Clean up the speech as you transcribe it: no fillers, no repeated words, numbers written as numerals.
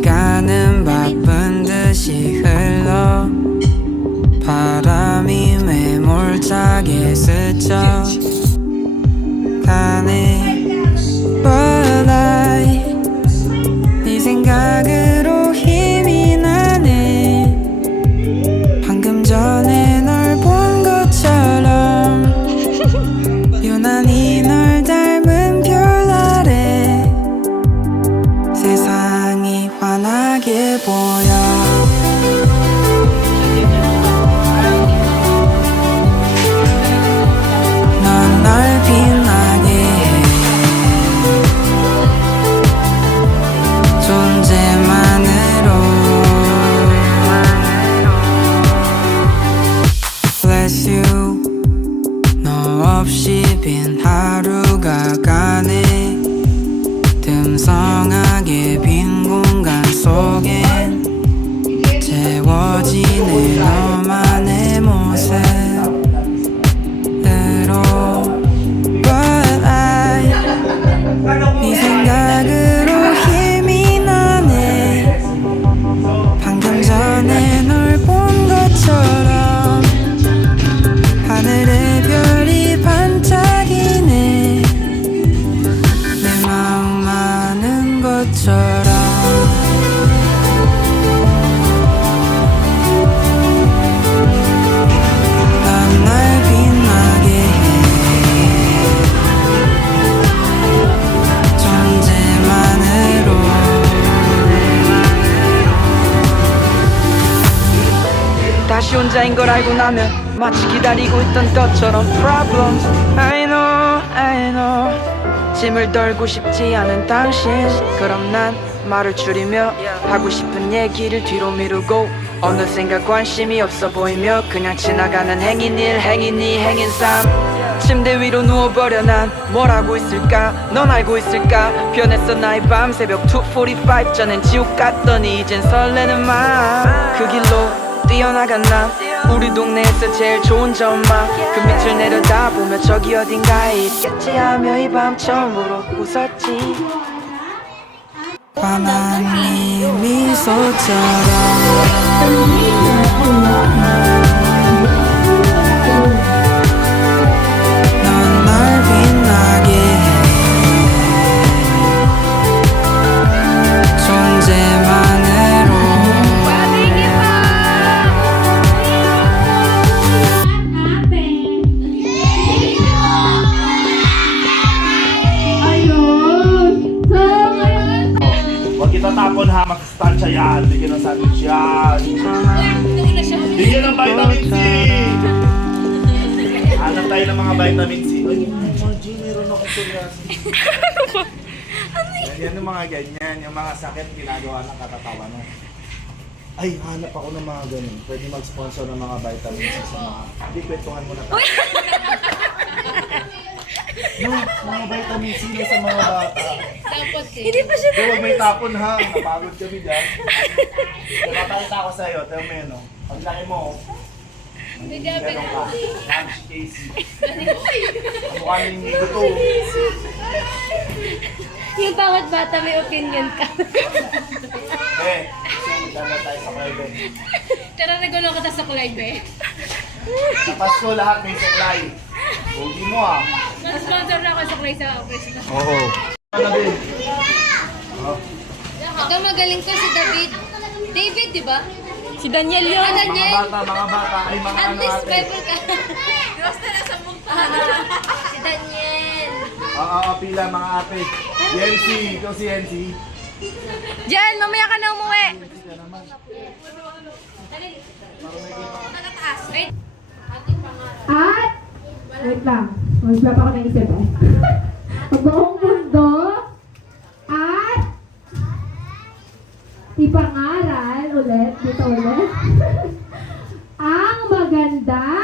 시간은 바쁜 듯이 흘러 바람이 매몰차게 스쳐 가네. But I 네 생각으로 힘이 나네. 방금 전에 널 본 것처럼 유난히 널 닮은 별 아래 세상이 환하게 보여. 넌 날 빛나게 해. 존재만으로 Bless you. 너 없이 빈 하루가 가네. 듬성하게 빈 공간 속엔 채워지네 너만의 모습으로. But I 네 생각으로 힘이 나네. 방금 전에 널 본 것처럼 하늘의 별이 반짝이네. 내 마음 아는 것처럼. 넌 날 빛나게 해. 존재만으로. 다시 혼자인 걸 알고 나면 마치 기다리고 있던 것처럼 Problems I know I know. 짐을 덜고 싶지 않은 당신. 그럼 난 말을 줄이며 하고 싶은 얘기를 뒤로 미루고 어느샌가 관심이 없어 보이며 그냥 지나가는 행인 일 행인 이 행인 삶. 침대 위로 누워버려. 난 뭘 하고 있을까. 넌 알고 있을까. 변했어 나의 밤. 새벽 2:45 전엔 지옥 같더니 이젠 설레는 마음. 그 길로 뛰어나간 난 우리 동네에서 제일 좋은 전망. 그 밑을 내려다보며 저기 어딘가에 있겠지 하며 이 밤 처음으로 웃었지. 환한 네 미소처럼. 넌 날 빛나게 해. 존재만으로. Huwag kita tapon ha, magsustansya yan. Bigyan ng sandwich yan. Bigyan ng vitamin C. Hanap tayo ng mga vitamin C. Ay, Margie, meron akong psoriasis. Yan yung mga ganyan, yung mga sakit ginagawa ng katatawa no. Ay, hanap ako ng mga ganyan. Pwede mag-sponsor ng mga vitamin C sa mga... Hindi, kwentuhan mo na tayo. No, mga vitamin C na sa mga bata. Hindi pa siya. Huwag may tapon ha, napagod kami dyan. Napapalita ako sa'yo, tell me no. Pag laki mo, meron ka. Lunch Casey. Mukha nang hindi to. Yung bawat bata may opinion ka. Dala tayo sa private. Tara, nagulo ka ta sa live eh. Sa Pasko lahat may supply. Huwag mo ah. Sponsor na ako sa play sa Christmas. Oo. Ano din? Ito magaling ko si David. David, di ba? Si Daniel yun. Ah, Daniel. Mga bata, ay mga At ano least ate. pepper ka. Basta na sa mukha. Si Daniel. Oo, pila mga ate. Yensi, ikaw si Yensi. Jen, mamaya ka na umuwi. Wait. At, wait lang. Wala pa ako naisip eh. Pagbuong mundo at ipangaral ulit, dito ulit. Ang maganda